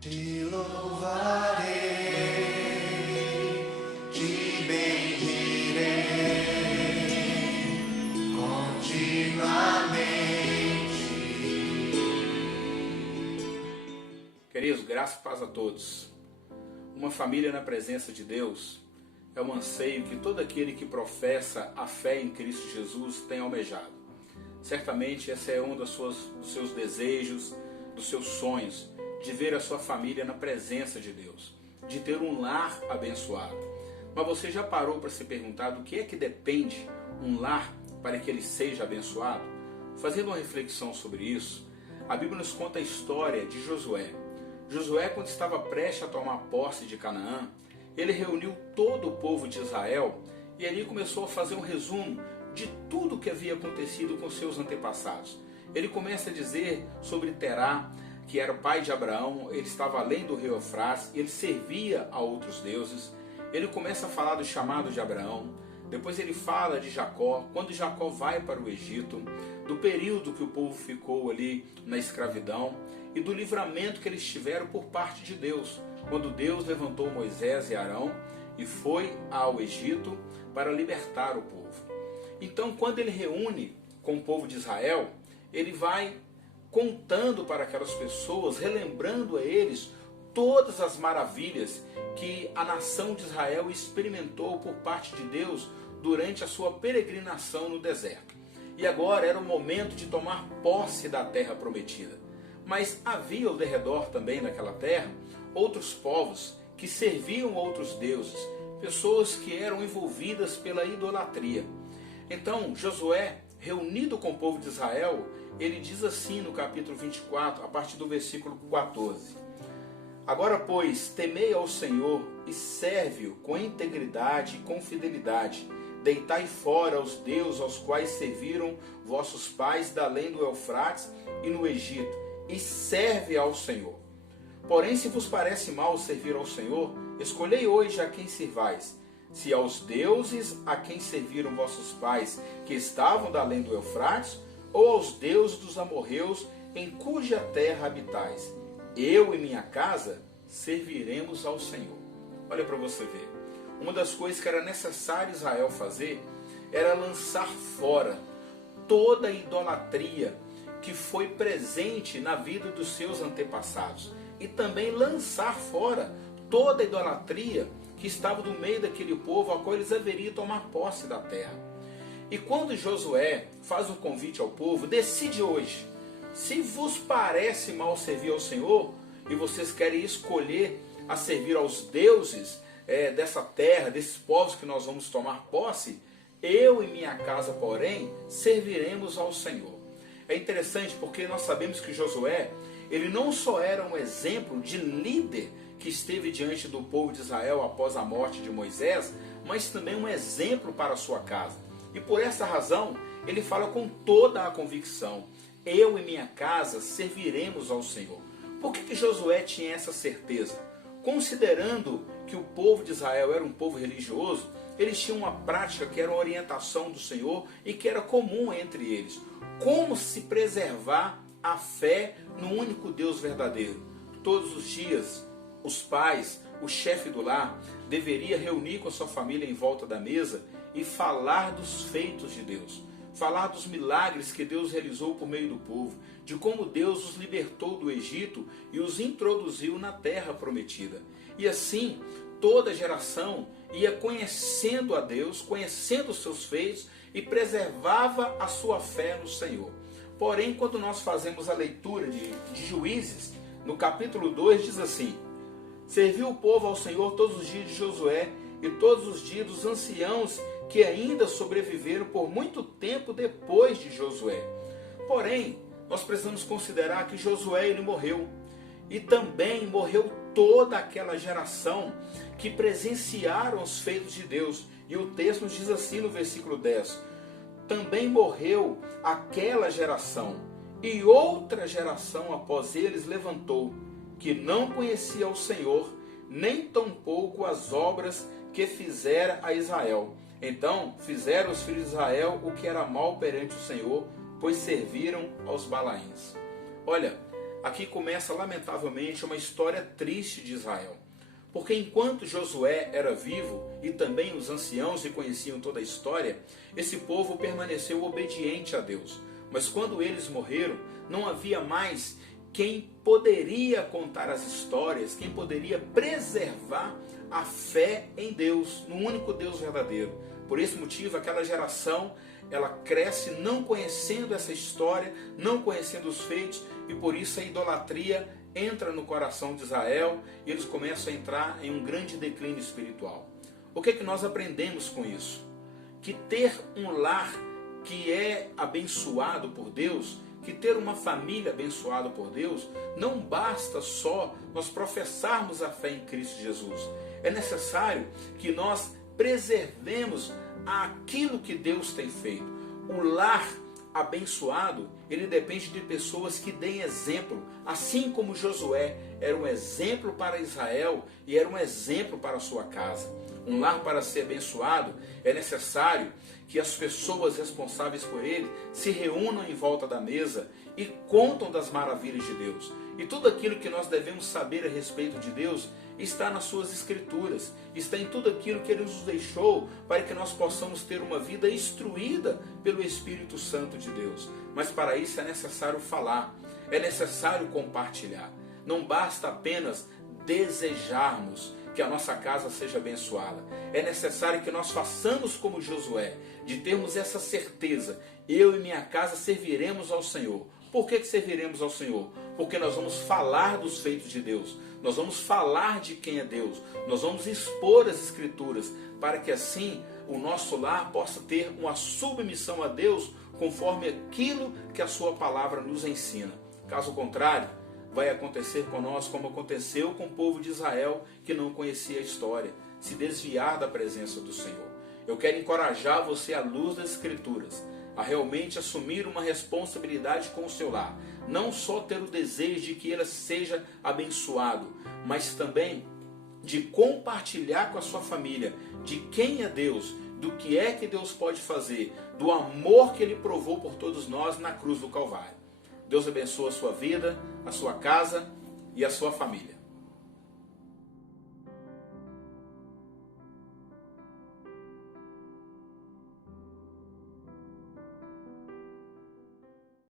Te louvarei, te bendirei continuamente. Queridos, graça e paz a todos. Uma família na presença de Deus é um anseio que todo aquele que professa a fé em Cristo Jesus tem almejado. Certamente esse é um dos seus desejos, dos seus sonhos, de ver a sua família na presença de Deus, de ter um lar abençoado. Mas você já parou para se perguntar do que é que depende um lar para que ele seja abençoado? Fazendo uma reflexão sobre isso, a Bíblia nos conta a história de Josué. Josué, quando estava prestes a tomar posse de Canaã, ele reuniu todo o povo de Israel e ali começou a fazer um resumo de tudo o que havia acontecido com seus antepassados. Ele começa a dizer sobre Terá, que era o pai de Abraão, ele estava além do rio Eufrates, ele servia a outros deuses. Ele começa a falar do chamado de Abraão, depois ele fala de Jacó, quando Jacó vai para o Egito, do período que o povo ficou ali na escravidão e do livramento que eles tiveram por parte de Deus, quando Deus levantou Moisés e Arão e foi ao Egito para libertar o povo. Então, quando ele reúne com o povo de Israel, ele vai contando para aquelas pessoas, relembrando a eles todas as maravilhas que a nação de Israel experimentou por parte de Deus durante a sua peregrinação no deserto. E agora era o momento de tomar posse da terra prometida. Mas havia ao redor também naquela terra outros povos que serviam outros deuses, pessoas que eram envolvidas pela idolatria. Então Josué, reunido com o povo de Israel, ele diz assim no capítulo 24, a partir do versículo 14: Agora, pois, temei ao Senhor e serve-o com integridade e com fidelidade. Deitai fora os deuses aos quais serviram vossos pais da além do Eufrates e no Egito, e serve ao Senhor. Porém, se vos parece mal servir ao Senhor, escolhei hoje a quem servais, se aos deuses a quem serviram vossos pais, que estavam da além do Eufrates, ou aos deuses dos amorreus, em cuja terra habitais. Eu e minha casa serviremos ao Senhor. Olha para você ver. Uma das coisas que era necessário Israel fazer era lançar fora toda a idolatria que foi presente na vida dos seus antepassados. E também lançar fora toda a idolatria que estava no meio daquele povo, a qual eles haveriam tomar posse da terra. E quando Josué faz um convite ao povo, decide hoje, se vos parece mal servir ao Senhor, e vocês querem escolher a servir aos deuses dessa terra, desses povos que nós vamos tomar posse, eu e minha casa, porém, serviremos ao Senhor. É interessante porque nós sabemos que Josué, ele não só era um exemplo de líder que esteve diante do povo de Israel após a morte de Moisés, mas também um exemplo para a sua casa. E por essa razão, ele fala com toda a convicção: eu e minha casa serviremos ao Senhor. Por que Josué tinha essa certeza? Considerando que o povo de Israel era um povo religioso, eles tinham uma prática que era uma orientação do Senhor e que era comum entre eles. Como se preservar a fé no único Deus verdadeiro? Todos os dias, os pais, o chefe do lar, deveria reunir com a sua família em volta da mesa e falar dos feitos de Deus, falar dos milagres que Deus realizou por meio do povo, de como Deus os libertou do Egito e os introduziu na terra prometida. E assim, toda geração ia conhecendo a Deus, conhecendo os seus feitos e preservava a sua fé no Senhor. Porém, quando nós fazemos a leitura de Juízes, no capítulo 2 diz assim: serviu o povo ao Senhor todos os dias de Josué e todos os dias dos anciãos que ainda sobreviveram por muito tempo depois de Josué. Porém, nós precisamos considerar que Josué ele morreu. E também morreu toda aquela geração que presenciaram os feitos de Deus. E o texto nos diz assim no versículo 10: também morreu aquela geração, e outra geração após eles levantou, que não conhecia o Senhor, nem tampouco as obras que fizera a Israel. Então fizeram os filhos de Israel o que era mal perante o Senhor, pois serviram aos Balaíns. Olha, aqui começa lamentavelmente uma história triste de Israel. Porque enquanto Josué era vivo e também os anciãos e conheciam toda a história, esse povo permaneceu obediente a Deus. Mas quando eles morreram, não havia mais quem poderia contar as histórias, quem poderia preservar a fé em Deus, no único Deus verdadeiro. Por esse motivo, aquela geração, ela cresce não conhecendo essa história, não conhecendo os feitos, e por isso a idolatria entra no coração de Israel e eles começam a entrar em um grande declínio espiritual. O que é que nós aprendemos com isso? Que ter um lar que é abençoado por Deus, que ter uma família abençoada por Deus, não basta só nós professarmos a fé em Cristo Jesus. É necessário que nós preservemos aquilo que Deus tem feito. O lar abençoado, ele depende de pessoas que deem exemplo, assim como Josué era um exemplo para Israel e era um exemplo para a sua casa. Um lar, para ser abençoado, é necessário que as pessoas responsáveis por ele se reúnam em volta da mesa e contam das maravilhas de Deus. E tudo aquilo que nós devemos saber a respeito de Deus está nas suas escrituras, está em tudo aquilo que ele nos deixou para que nós possamos ter uma vida instruída pelo Espírito Santo de Deus. Mas para isso é necessário falar, é necessário compartilhar. Não basta apenas desejarmos que a nossa casa seja abençoada. É necessário que nós façamos como Josué, de termos essa certeza: eu e minha casa serviremos ao Senhor. Por que serviremos ao Senhor? Porque nós vamos falar dos feitos de Deus, nós vamos falar de quem é Deus, nós vamos expor as Escrituras, para que assim o nosso lar possa ter uma submissão a Deus, conforme aquilo que a sua palavra nos ensina. Caso contrário, vai acontecer com nós como aconteceu com o povo de Israel, que não conhecia a história, se desviar da presença do Senhor. Eu quero encorajar você, à luz das Escrituras, a realmente assumir uma responsabilidade com o seu lar. Não só ter o desejo de que ele seja abençoado, mas também de compartilhar com a sua família de quem é Deus, do que é que Deus pode fazer, do amor que ele provou por todos nós na cruz do Calvário. Deus abençoe a sua vida, a sua casa e a sua família.